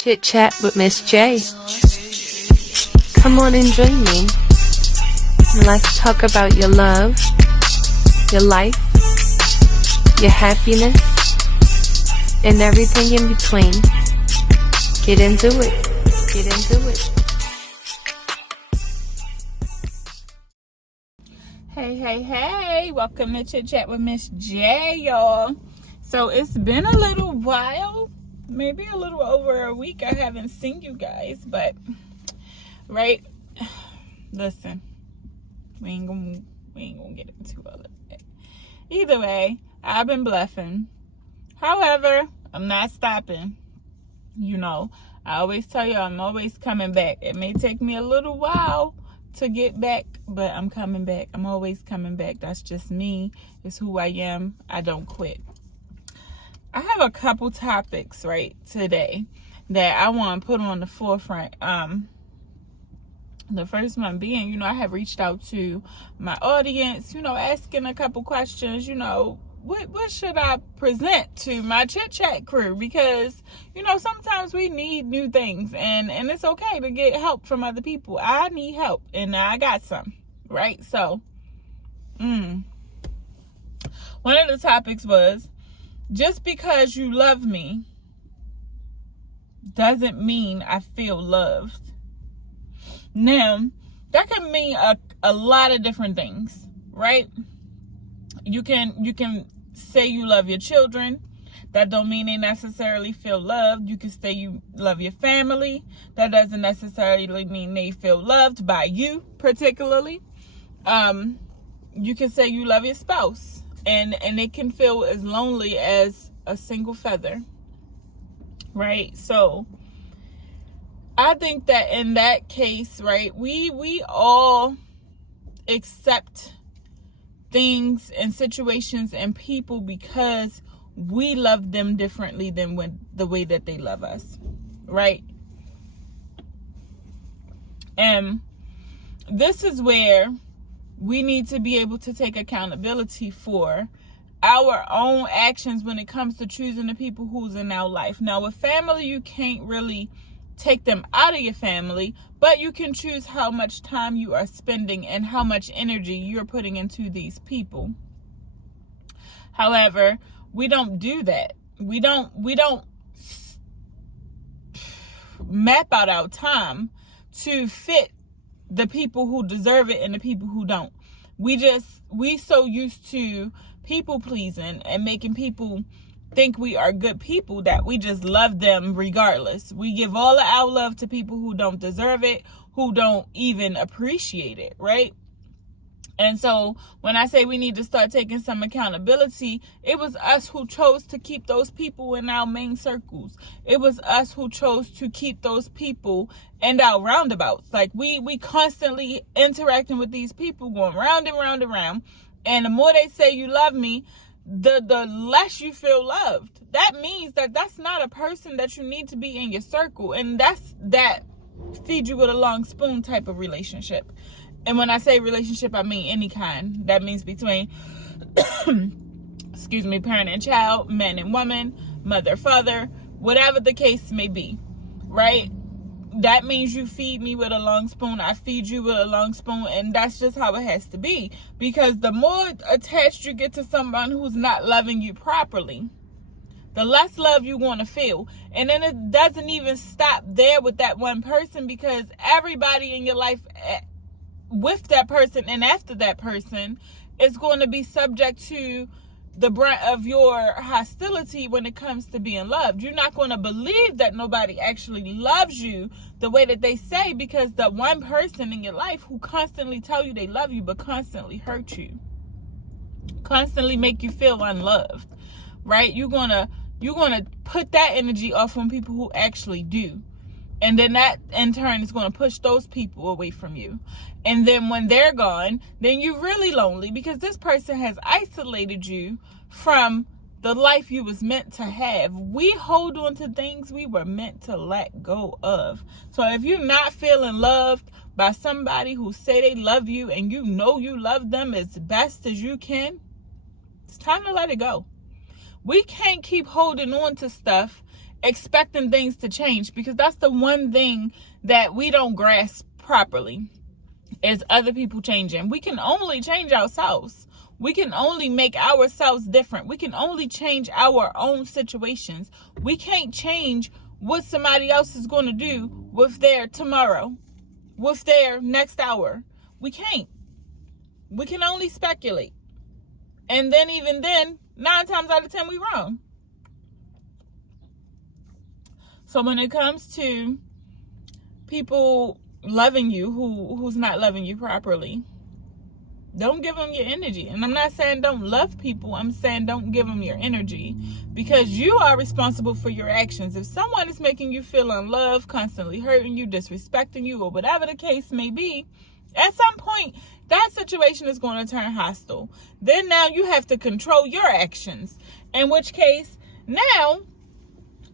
Chit Chat with Miss J. Come on and join me. And let's talk about your love, your life, your happiness, and everything in between. Get into it. Get into it. Hey, welcome to Chit Chat with Miss J, y'all. So it's been a little while, maybe a little over a week I haven't seen you guys, but right, listen, we ain't gonna get into all of it. Either way, I've been bluffing. However, I'm not stopping. You know, I always tell you I'm always coming back. It may take me a little while to get back, but I'm coming back. I'm always coming back. That's just me. It's who I am. I don't quit. I have a couple topics right today that I want to put on the forefront. The first one being, I have reached out to my audience, asking a couple questions, what should I present to my chit chat crew? Because, sometimes we need new things and it's okay to get help from other people. I need help and I got some, right? So, one of the topics was, just because you love me doesn't mean I feel loved. Now, that can mean a lot of different things, right? You can say you love your children. That don't mean they necessarily feel loved. You can say you love your family. That doesn't necessarily mean they feel loved by you particularly. You can say you love your spouse. And it can feel as lonely as a single feather, right? So I think that in that case, right, we all accept things and situations and people because we love them differently than the way that they love us, right? And this is where we need to be able to take accountability for our own actions when it comes to choosing the people who's in our life. Now, with family, you can't really take them out of your family, but you can choose how much time you are spending and how much energy you're putting into these people. However, we don't do that. We don't map out our time to fit the people who deserve it and the people who don't. We so used to people pleasing and making people think we are good people that we just love them regardless. We give all of our love to people who don't deserve it, who don't even appreciate it, right? And so when I say we need to start taking some accountability, it was us who chose to keep those people in our main circles. It was us who chose to keep those people in our roundabouts. Like we constantly interacting with these people, going round and round and round. And the more they say you love me, the less you feel loved. That means that that's not a person that you need to be in your circle. And that feed you with a long spoon type of relationship. And when I say relationship, I mean any kind. That means between, parent and child, man and woman, mother, father, whatever the case may be, right? That means you feed me with a long spoon, I feed you with a long spoon, and that's just how it has to be. Because the more attached you get to someone who's not loving you properly, the less love you want to feel. And then it doesn't even stop there with that one person, because everybody in your life with that person and after that person is going to be subject to the brunt of your hostility when it comes to being loved. You're not going to believe that nobody actually loves you the way that they say, because the one person in your life who constantly tell you they love you but constantly hurt you, constantly make you feel unloved, right? You're gonna put that energy off on people who actually do. And then that, in turn, is going to push those people away from you. And then when they're gone, then you're really lonely, because this person has isolated you from the life you was meant to have. We hold on to things we were meant to let go of. So if you're not feeling loved by somebody who say they love you and you know you love them as best as you can, it's time to let it go. We can't keep holding on to stuff expecting things to change, because that's the one thing that we don't grasp properly, is other people changing. We can only change ourselves. We can only make ourselves different. We can only change our own situations. We can't change what somebody else is going to do with their tomorrow, with their next hour. We can't. We can only speculate. And then even then, 9 times out of 10, we wrong. So when it comes to people loving you who's not loving you properly, don't give them your energy. And I'm not saying don't love people. I'm saying don't give them your energy, because you are responsible for your actions. If someone is making you feel unloved, constantly hurting you, disrespecting you, or whatever the case may be, at some point, that situation is going to turn hostile. Then now you have to control your actions. In which case, now,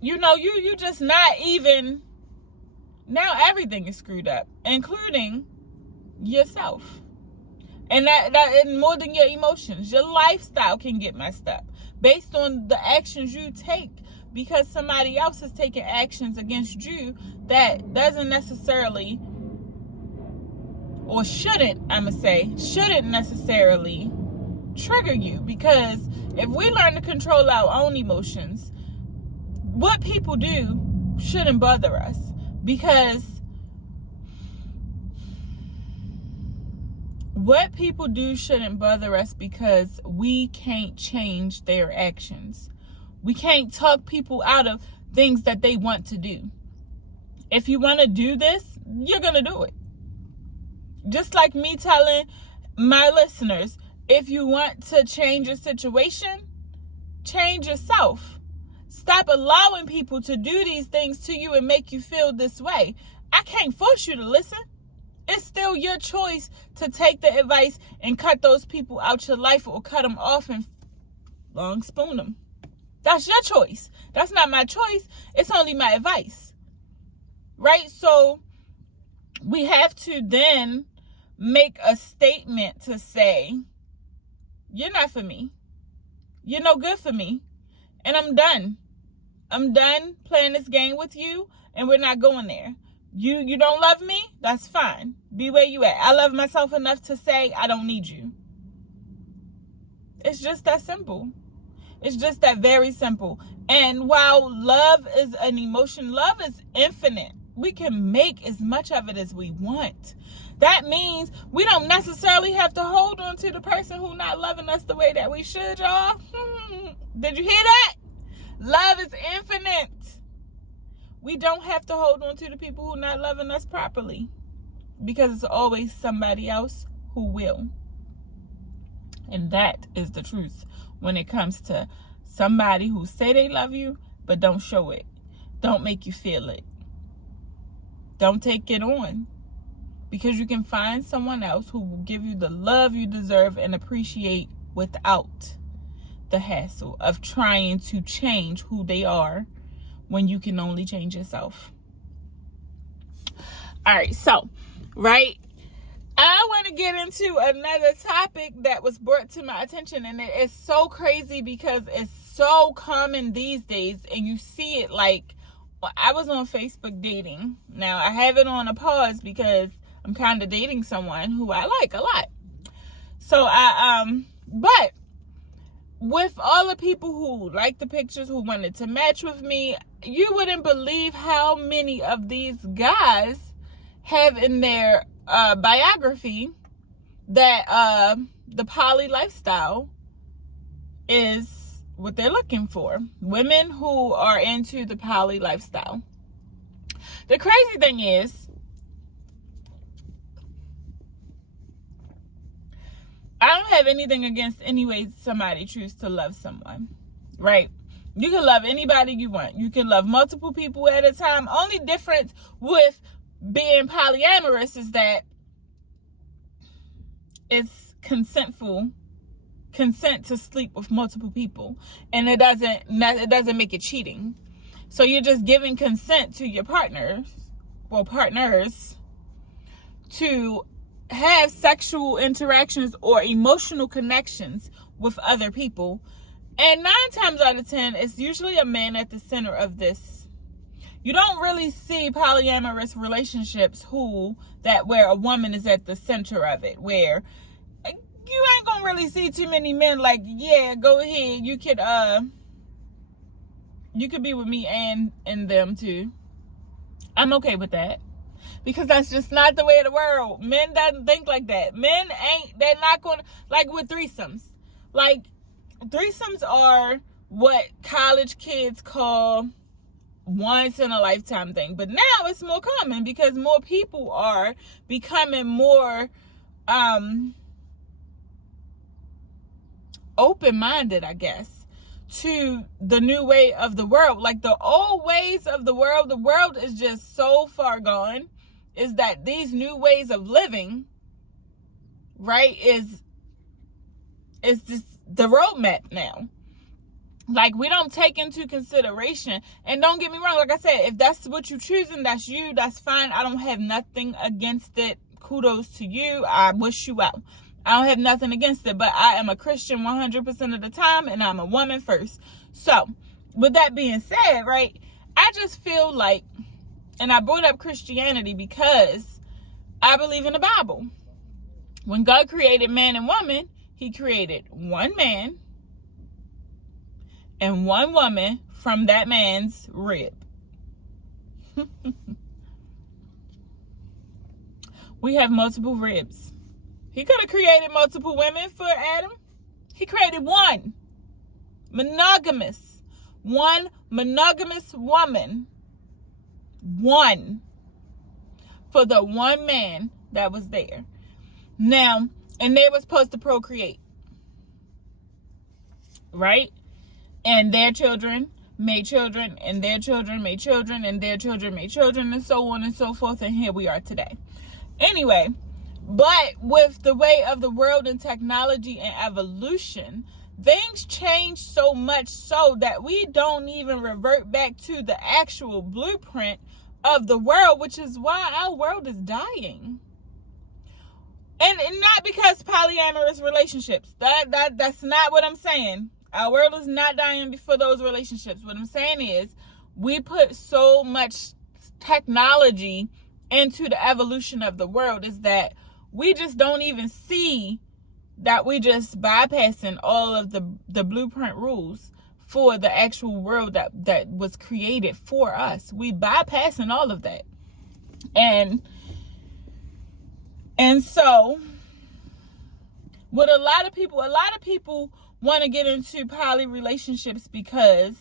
you just not even, now everything is screwed up, including yourself. And that more than your emotions, your lifestyle can get messed up based on the actions you take, because somebody else is taking actions against you that doesn't necessarily, or shouldn't necessarily trigger you. Because if we learn to control our own emotions, what people do shouldn't bother us, because what people do shouldn't bother us because we can't change their actions. We can't talk people out of things that they want to do. If you want to do this, you're going to do it. Just like me telling my listeners, if you want to change your situation, change yourself. Stop allowing people to do these things to you and make you feel this way. I can't force you to listen. It's still your choice to take the advice and cut those people out your life, or cut them off and long spoon them. That's your choice. That's not my choice. It's only my advice. Right? So we have to then make a statement to say, you're not for me. You're no good for me. And I'm done. I'm done playing this game with you, and we're not going there. You don't love me? That's fine. Be where you at. I love myself enough to say I don't need you. It's just that simple. It's just that very simple. And while love is an emotion, love is infinite. We can make as much of it as we want. That means we don't necessarily have to hold on to the person who's not loving us the way that we should, y'all. Did you hear that? Love is infinite. We don't have to hold on to the people who are not loving us properly, because it's always somebody else who will. And that is the truth when it comes to somebody who say they love you but don't show it. Don't make you feel it. Don't take it on, because you can find someone else who will give you the love you deserve and appreciate without the hassle of trying to change who they are, when you can only change yourself. All right, so, right, I want to get into another topic that was brought to my attention, and it is so crazy because it's so common these days, and you see it like, I was on Facebook dating. Now, I have it on a pause because I'm kind of dating someone who I like a lot. So, but with all the people who liked the pictures, who wanted to match with me, you wouldn't believe how many of these guys have in their biography that the poly lifestyle is what they're looking for. Women who are into the poly lifestyle. The crazy thing is, I don't have anything against any way somebody chooses to love someone, right? You can love anybody you want. You can love multiple people at a time. Only difference with being polyamorous is that it's consent to sleep with multiple people, and it doesn't make it cheating. So you're just giving consent to your partners to have sexual interactions or emotional connections with other people. And 9 times out of 10, it's usually a man at the center of this You don't really see polyamorous relationships where a woman is at the center of it, where you ain't gonna really see too many men like, yeah, go ahead, you could be with me and them too. I'm okay with that. Because that's just not the way of the world. Men doesn't think like that. They're not gonna, like with threesomes. Like, threesomes are what college kids call once in a lifetime thing, but now it's more common because more people are becoming more open-minded, I guess, to the new way of the world. Like the old ways of the world is just so far gone, is that these new ways of living, right, is just the roadmap now. Like, we don't take into consideration, and don't get me wrong, like I said, if that's what you choosing, that's you, that's fine. I don't have nothing against it. Kudos to you. I wish you well. I don't have nothing against it, but I am a Christian 100% of the time, and I'm a woman first. So, with that being said, right, I just feel like, and I brought up Christianity because I believe in the Bible. When God created man and woman, he created one man and one woman from that man's rib. We have multiple ribs. He could have created multiple women for Adam. He created one monogamous woman. One. For the one man that was there. Now, and they were supposed to procreate. Right? And their children made children, and their children made children, and their children made children, and so on and so forth. And here we are today. Anyway, but with the way of the world and technology and evolution, things change so much so that we don't even revert back to the actual blueprint of the world, which is why our world is dying. And not because polyamorous relationships. That's not what I'm saying. Our world is not dying for those relationships. What I'm saying is, we put so much technology into the evolution of the world, is that we just don't even see that we just bypassing all of the blueprint rules for the actual world that was created for us. We bypassing all of that. And so with a lot of people want to get into poly relationships because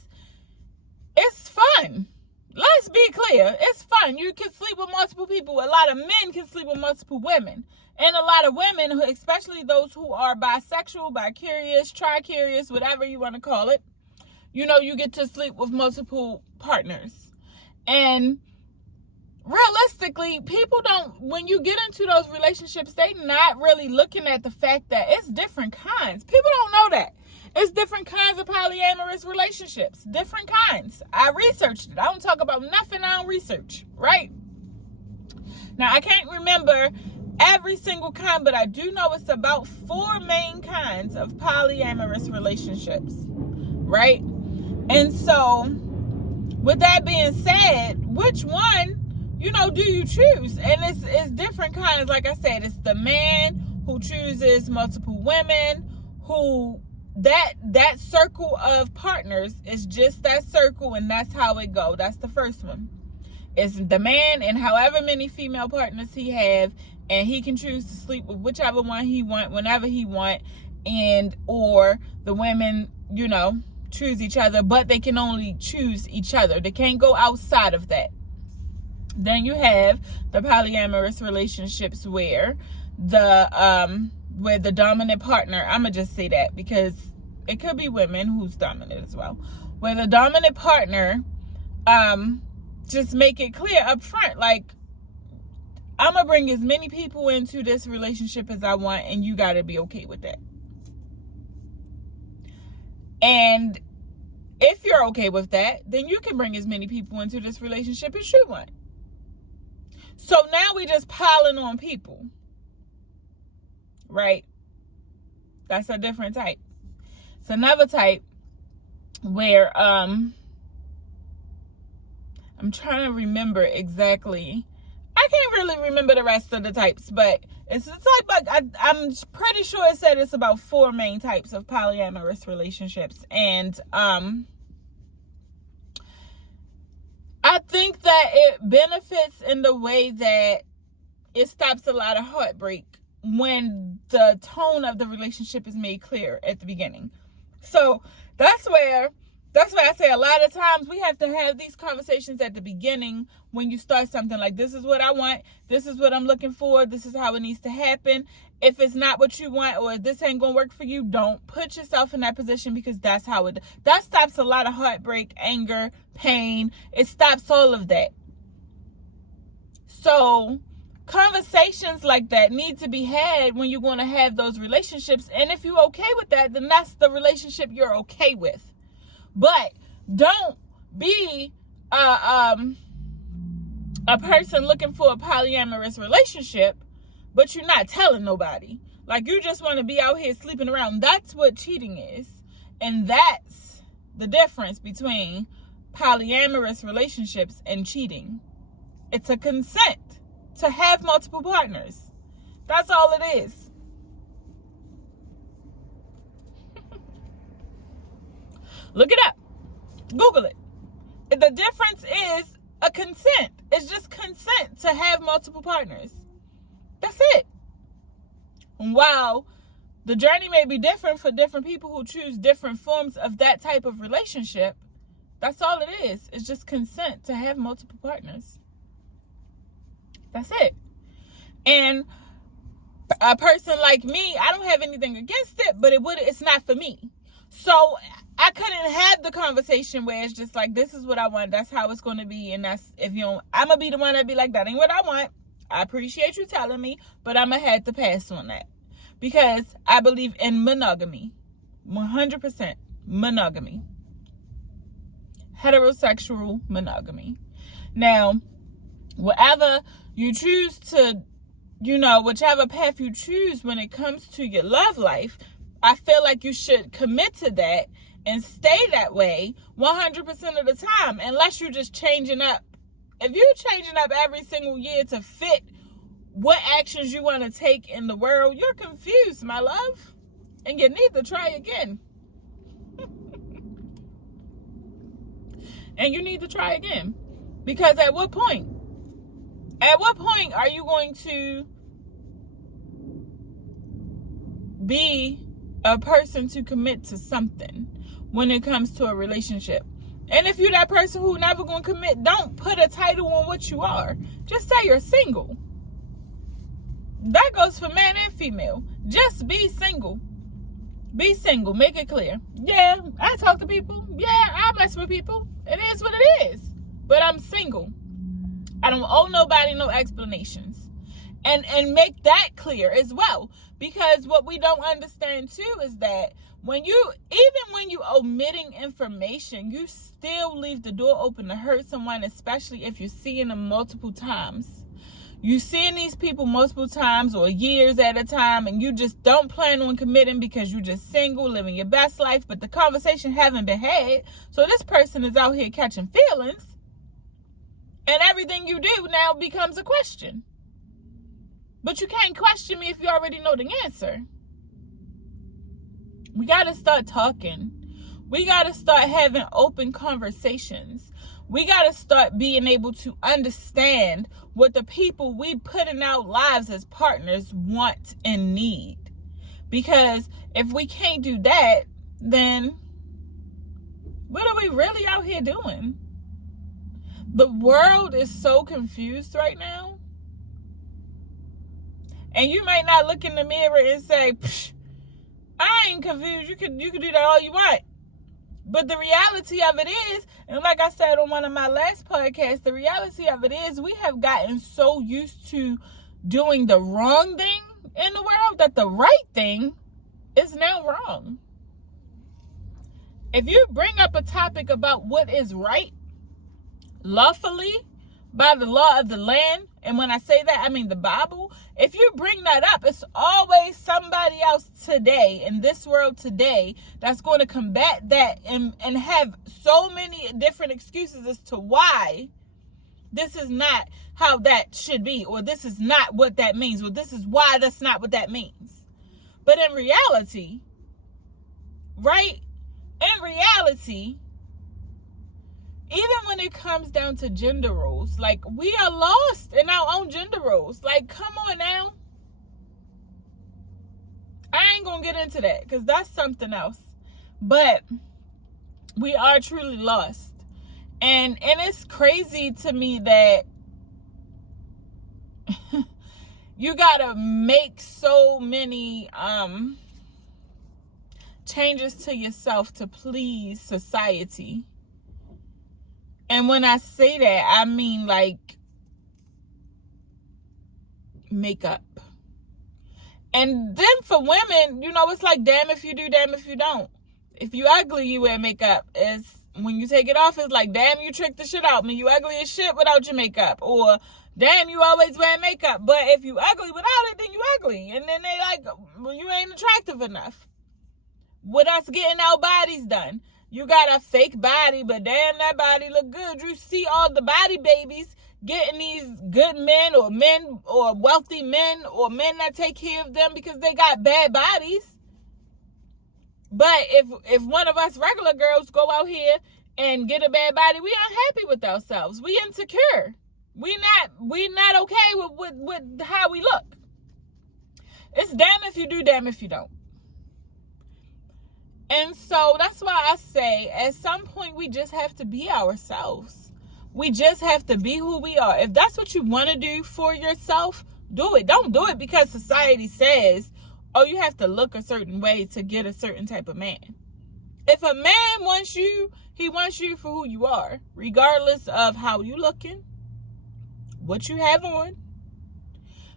it's fun. Let's be clear. It's fun. You can sleep with multiple people. A lot of men can sleep with multiple women. And a lot of women, especially those who are bisexual, bi-curious, tri-curious, whatever you want to call it, you get to sleep with multiple partners. And realistically, people don't, when you get into those relationships, they not really looking at the fact that it's different kinds. People don't know that. It's different kinds of polyamorous relationships. Different kinds. I researched it. I don't talk about nothing I don't research, right? Now, I can't remember every single kind, but I do know it's about 4 main kinds of polyamorous relationships, right? And so, with that being said, which one, do you choose? And it's different kinds. Like I said, it's the man who chooses multiple women, who that circle of partners is just that circle, and that's how it go. That's the first one. It's the man and however many female partners he have, and he can choose to sleep with whichever one he want, whenever he want, and or the women, choose each other, but they can only choose each other. They can't go outside of that. Then you have the polyamorous relationships where the dominant partner, I'm gonna just say that because it could be women who's dominant as well, where the dominant partner just make it clear up front, like, I'm gonna bring as many people into this relationship as I want, and you gotta be okay with that. And if you're okay with that, then you can bring as many people into this relationship as you want. So now we just piling on people, right? That's a different type. It's another type where I'm trying to remember exactly. I can't really remember the rest of the types, but it's the type, like, I'm pretty sure it said it's about 4 main types of polyamorous relationships. And I think that it benefits in the way that it stops a lot of heartbreak when the tone of the relationship is made clear at the beginning. So that's why I say a lot of times we have to have these conversations at the beginning when you start something, like, this is what I want, this is what I'm looking for, this is how it needs to happen. If it's not what you want, or if this ain't gonna work for you, don't put yourself in that position, because that stops a lot of heartbreak, anger, pain. It stops all of that. So conversations like that need to be had when you're going to have those relationships. And if you're okay with that, then that's the relationship you're okay with. But don't be a person looking for a polyamorous relationship, but you're not telling nobody. Like, you just want to be out here sleeping around. That's what cheating is. And that's the difference between polyamorous relationships and cheating. It's a consent to have multiple partners. That's all it is. Look it up. Google it. The difference is a consent. It's just consent to have multiple partners. That's it. While the journey may be different for different people who choose different forms of that type of relationship, that's all it is. It's just consent to have multiple partners. That's it. And a person like me, I don't have anything against it, but it's not for me. So I couldn't have the conversation where it's just like, this is what I want, that's how it's going to be, and that's, if you don't, I'm going to be the one that be like, that ain't what I want. I appreciate you telling me, but I'm going to have to pass on that. Because I believe in monogamy. 100% monogamy. Heterosexual monogamy. Now, whatever you choose to, whichever path you choose when it comes to your love life, I feel like you should commit to that and stay that way 100% of the time, unless you're just changing up. If you're changing up every single year to fit what actions you want to take in the world, you're confused, my love. And you need to try again. And you need to try again. Because at what point are you going to be a person to commit to something when it comes to a relationship? And if you're that person who never going to commit, don't put a title on what you are. Just say you're single. That goes for man and female. Just be single. Be single. Make it clear. Yeah, I talk to people. Yeah, I mess with people. It is what it is. But I'm single. I don't owe nobody no explanations. And make that clear as well. Because what we don't understand too is that even when you omitting information, you still leave the door open to hurt someone, especially if you're seeing them multiple times. You seeing these people multiple times or years at a time, and you just don't plan on committing because you're just single, living your best life, but the conversation haven't been had. So this person is out here catching feelings, and everything you do now becomes a question. But you can't question me if you already know the answer. We got to start talking. We got to start having open conversations. We got to start being able to understand what the people we put in our lives as partners want and need. Because if we can't do that, then what are we really out here doing? The world is so confused right now. And you might not look in the mirror and say, I ain't confused. You can do that all you want. But the reality of it is, and like I said on one of my last podcasts, the reality of it is we have gotten so used to doing the wrong thing in the world that the right thing is now wrong. If you bring up a topic about what is right lawfully by the law of the land, and when I say that, I mean the Bible, if you bring that up, it's always somebody else today, in this world today, that's going to combat that and have so many different excuses as to why this is not how that should be, or this is not what that means, or this is why that's not what that means. But in reality, right? In reality, even when it comes down to gender roles, like, we are lost in our own gender roles. Like, come on now. I ain't gonna get into that because that's something else. But we are truly lost. And it's crazy to me that you gotta make so many changes to yourself to please society. And when I say that, I mean like makeup. And then for women, you know, it's like, damn if you do, damn if you don't. If you ugly, you wear makeup. It's when you take it off, it's like, damn, you tricked the shit out of me. You ugly as shit without your makeup. Or, damn, you always wear makeup. But if you ugly without it, then you ugly. And then they like, well, you ain't attractive enough. With us getting our bodies done. You got a fake body, but damn, that body look good. You see all the body babies getting these good men or wealthy men or men that take care of them because they got bad bodies. But if one of us regular girls go out here and get a bad body, we unhappy with ourselves. We insecure. We not okay with how we look. It's damn if you do, damn if you don't. And so that's why I say at some point we just have to be ourselves. We just have to be who we are. If that's what you want to do for yourself, do it. Don't do it because society says, oh, you have to look a certain way to get a certain type of man. If a man wants you, he wants you for who you are, regardless of how you looking, what you have on.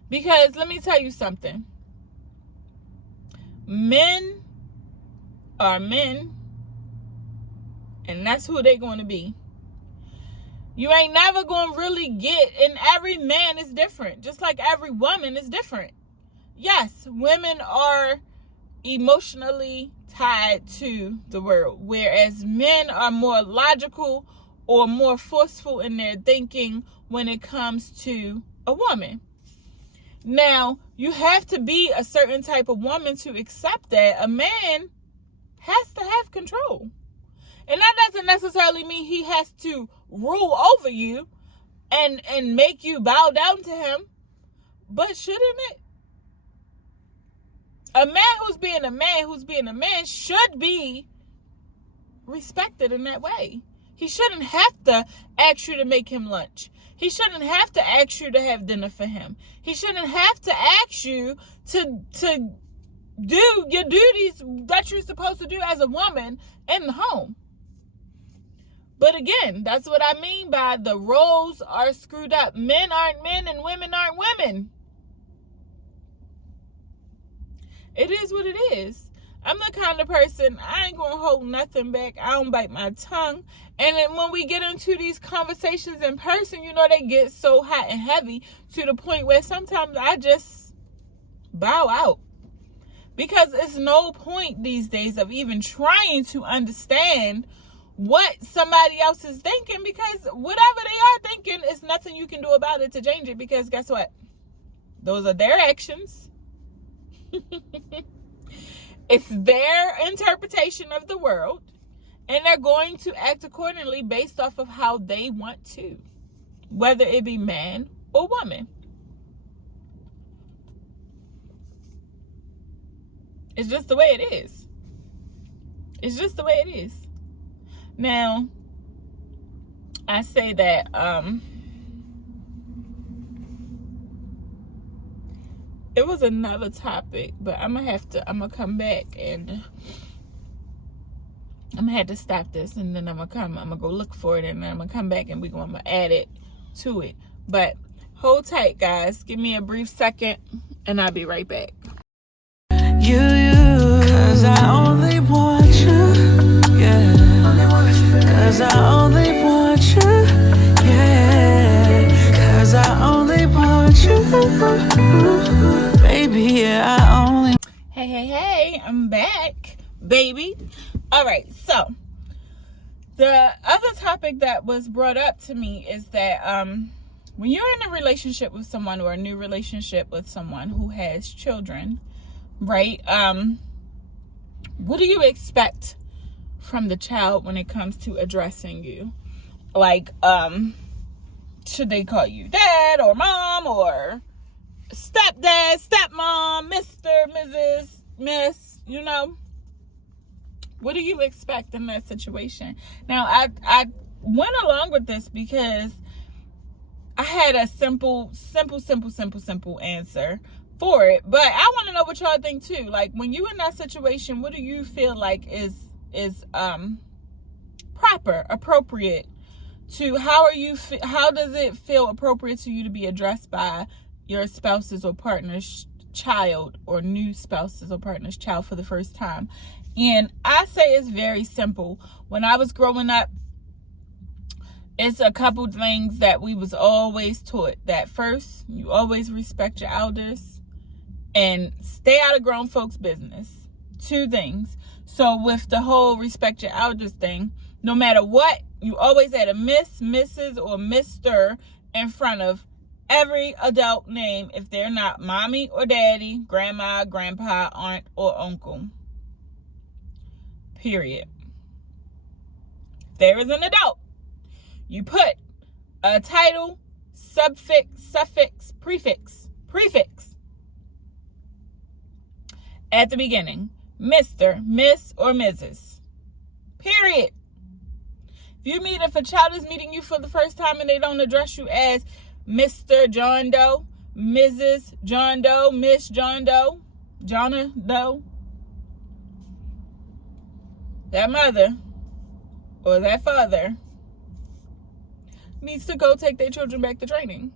Because let me tell you something. Men are men, and that's who they're going to be. You ain't never going to really get, and every man is different, just like every woman is different. Yes, women are emotionally tied to the world, whereas men are more logical or more forceful in their thinking when it comes to a woman. Now, you have to be a certain type of woman to accept that a man has to have control. And that doesn't necessarily mean he has to rule over you and make you bow down to him. But shouldn't it? A man who's being a man should be respected in that way. He shouldn't have to ask you to make him lunch. He shouldn't have to ask you to have dinner for him. He shouldn't have to ask you to do your duties that you're supposed to do as a woman in the home. But again, that's what I mean by the roles are screwed up. Men aren't men and women aren't women. It is what it is. I'm the kind of person, I ain't going to hold nothing back. I don't bite my tongue. And then when we get into these conversations in person, you know, they get so hot and heavy to the point where sometimes I just bow out. Because it's no point these days of even trying to understand what somebody else is thinking, because whatever they are thinking, it's nothing you can do about it to change it, because guess what? Those are their actions. It's their interpretation of the world, and they're going to act accordingly based off of how they want to, whether it be man or woman. It's just the way it is. It's just the way it is. Now, I say that it was another topic, but I'm gonna come back and I'm gonna have to stop this, and then I'm gonna go look for it, and then I'm gonna come back and I'm gonna add it to it. But hold tight, guys. Give me a brief second and I'll be right back. Cause I only want you, yeah. Cause I only want you, yeah. Cause I only want you, baby, yeah, I only. Hey, I'm back, baby. All right, so The other topic that was brought up to me is that when you're in a relationship with someone, or a new relationship with someone who has children, right? What do you expect from the child when it comes to addressing you? Like, should they call you dad or mom or stepdad, stepmom, Mr., Mrs., Miss, you know? What do you expect in that situation? Now, I went along with this because I had a simple answer for it. But I want to know what y'all think too. Like, when you in that situation, what do you feel like is proper, appropriate to, how does it feel appropriate to you to be addressed by your spouse's or partner's child, or new spouse's or partner's child for the first time? And I say it's very simple. When I was growing up, it's a couple things that we was always taught. That first, you always respect your elders and stay out of grown folks' business. 2 things. So with the whole respect your elders thing, no matter what, you always had a Miss, Mrs., or Mr. in front of every adult name if they're not mommy or daddy, grandma, grandpa, aunt, or uncle. Period. If there is an adult, you put a title, suffix, prefix at the beginning. Mr., Miss, or Mrs. Period. If a child is meeting you for the first time and they don't address you as Mr. John Doe, Mrs. John Doe, Miss John Doe, Jonna Doe, that mother or that father needs to go take their children back to training.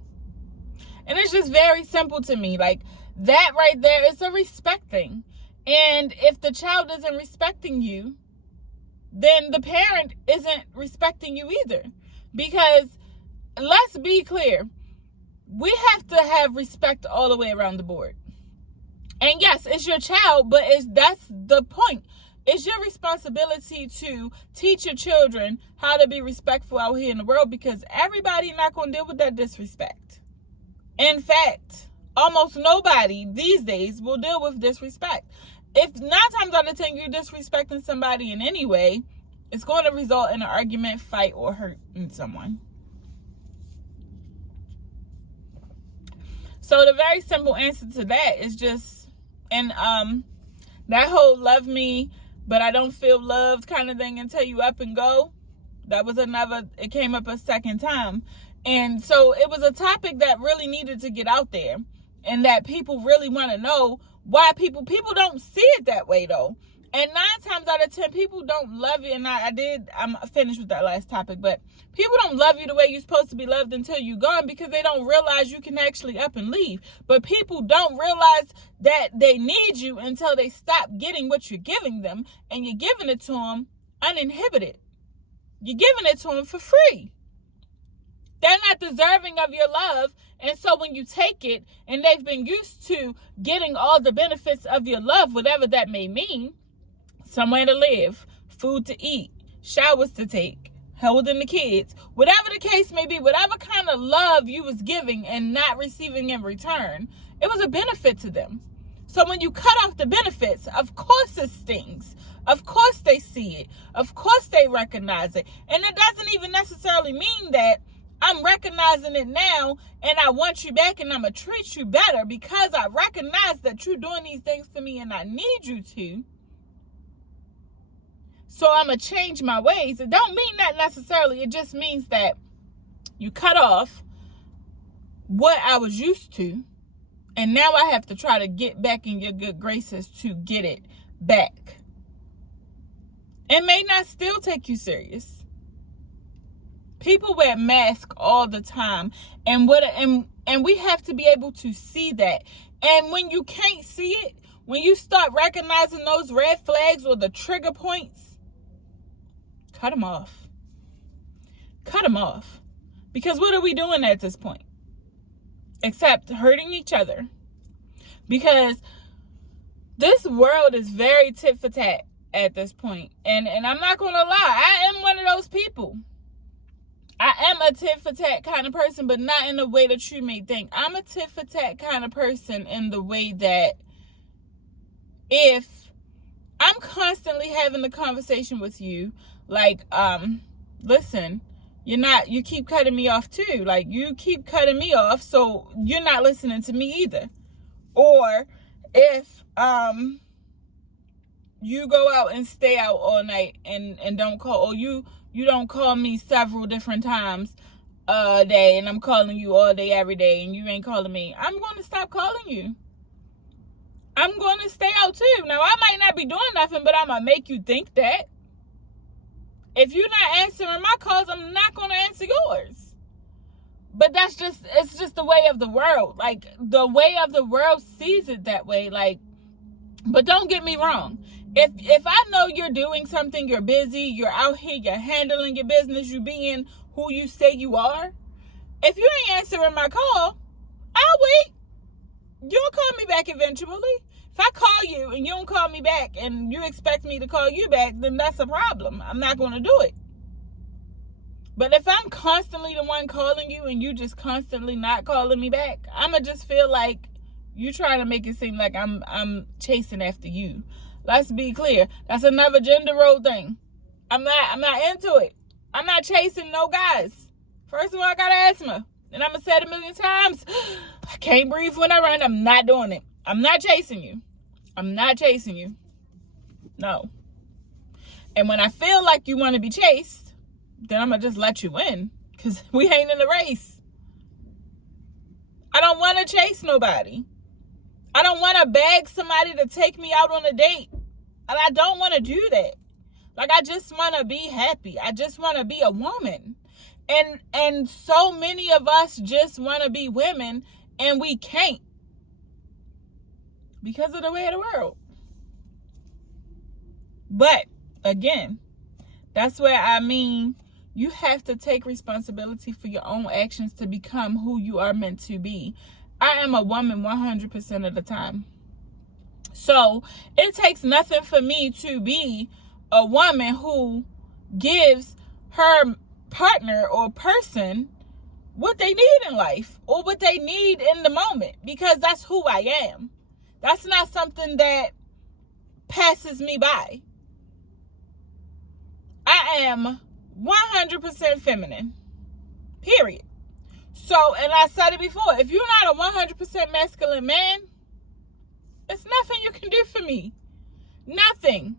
And it's just very simple to me. Like, that right there is a respect thing. And if the child isn't respecting you, then the parent isn't respecting you either. Because let's be clear, we have to have respect all the way around the board. And yes, it's your child, but that's the point. It's your responsibility to teach your children how to be respectful out here in the world, because everybody's not going to deal with that disrespect. In fact, almost nobody these days will deal with disrespect. If 9 times out of 10 you're disrespecting somebody in any way, it's going to result in an argument, fight, or hurting someone. So the very simple answer to that is just, and that whole love me, but I don't feel loved kind of thing until you up and go, that was it came up a second time. And so it was a topic that really needed to get out there, and that people really want to know why people don't see it that way though. And 9 times out of 10, people don't love you. And I'm finished with that last topic, but people don't love you the way you're supposed to be loved until you're gone, because they don't realize you can actually up and leave. But people don't realize that they need you until they stop getting what you're giving them, and you're giving it to them uninhibited. You're giving it to them for free. They're not deserving of your love. And so when you take it, and they've been used to getting all the benefits of your love, whatever that may mean, somewhere to live, food to eat, showers to take, holding the kids, whatever the case may be, whatever kind of love you was giving and not receiving in return, it was a benefit to them. So when you cut off the benefits, of course it stings. Of course they see it. Of course they recognize it. And it doesn't even necessarily mean that I'm recognizing it now and I want you back and I'm going to treat you better because I recognize that you're doing these things for me and I need you to. So I'm going to change my ways. It don't mean that necessarily. It just means that you cut off what I was used to, and now I have to try to get back in your good graces to get it back. It may not still take you serious. People wear masks all the time, and we have to be able to see that. And when you can't see it, when you start recognizing those red flags or the trigger points, cut them off. Cut them off. Because what are we doing at this point? Except hurting each other. Because this world is very tit for tat. at this point. And I'm not going to lie. I am one of those people. I am a tit for tat kind of person, but not in the way that you may think. I'm a tit for tat kind of person in the way that if I'm constantly having the conversation with you, like, listen, you keep cutting me off too. Like, you keep cutting me off, so you're not listening to me either. Or if, you go out and stay out all night and don't call, or you don't call me several different times a day, and I'm calling you all day, every day, and you ain't calling me, I'm going to stop calling you. I'm going to stay out too. Now, I might not be doing nothing, but I'm going to make you think that. If you're not answering my calls, I'm not going to answer yours. But it's just the way of the world. Like, the way of the world sees it that way. Like, but don't get me wrong. If I know you're doing something, you're busy, you're out here, you're handling your business, you being who you say you are, if you ain't answering my call, I'll wait. You'll call me back eventually. If I call you and you don't call me back and you expect me to call you back, then that's a problem. I'm not going to do it. But if I'm constantly the one calling you and you just constantly not calling me back, I'm going to just feel like you trying to make it seem like I'm chasing after you. Let's be clear. That's another gender role thing. I'm not into it. I'm not chasing no guys. First of all, I got asthma. And I'm going to say it a million times. I can't breathe when I run. I'm not doing it. I'm not chasing you. I'm not chasing you. No. And when I feel like you want to be chased, then I'm going to just let you in. Because we ain't in the race. I don't want to chase nobody. I don't want to beg somebody to take me out on a date. And I don't want to do that. Like, I just want to be happy. I just want to be a woman. And so many of us just want to be women, and we can't. Because of the way of the world. But, again, that's where I mean, you have to take responsibility for your own actions to become who you are meant to be. I am a woman 100% of the time. So, it takes nothing for me to be a woman who gives her partner or person what they need in life or what they need in the moment, because that's who I am. That's not something that passes me by. I am 100% feminine. Period. So, and I said it before, if you're not a 100% masculine man, there's nothing you can do for me. Nothing.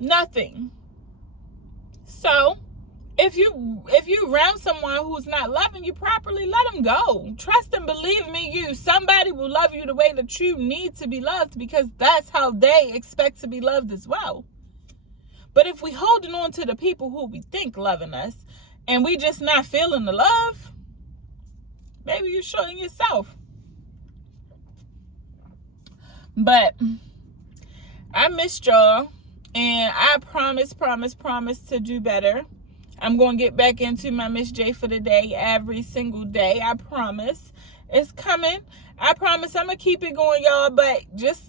Nothing. So, if you around someone who's not loving you properly, let them go. Trust and believe me, somebody will love you the way that you need to be loved, because that's how they expect to be loved as well. But if we holding on to the people who we think loving us and we just not feeling the love, maybe you're showing yourself. But I missed y'all, and I promise to do better. I'm going to get back into my Miss J for the day every single day. I promise. It's coming. I promise I'm going to keep it going, y'all. But just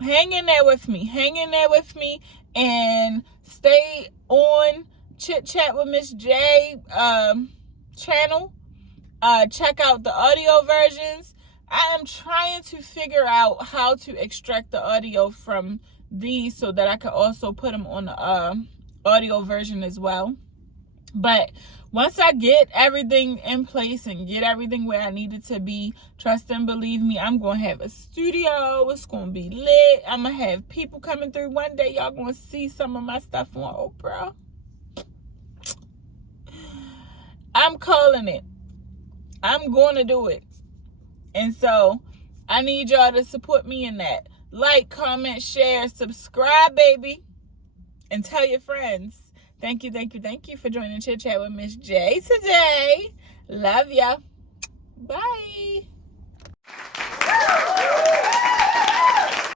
hang in there with me. Hang in there with me and stay on Chit Chat with Miss J channel. Check out the audio versions. I am trying to figure out how to extract the audio from these so that I can also put them on the audio version as well. But once I get everything in place and get everything where I need it to be, trust and believe me, I'm going to have a studio. It's going to be lit. I'm going to have people coming through. One day y'all going to see some of my stuff on Oprah. I'm calling it. I'm going to do it. And so I need y'all to support me in that. Like, comment, share, subscribe, baby. And tell your friends. Thank you for joining Chit Chat with Miss J today. Love ya. Bye.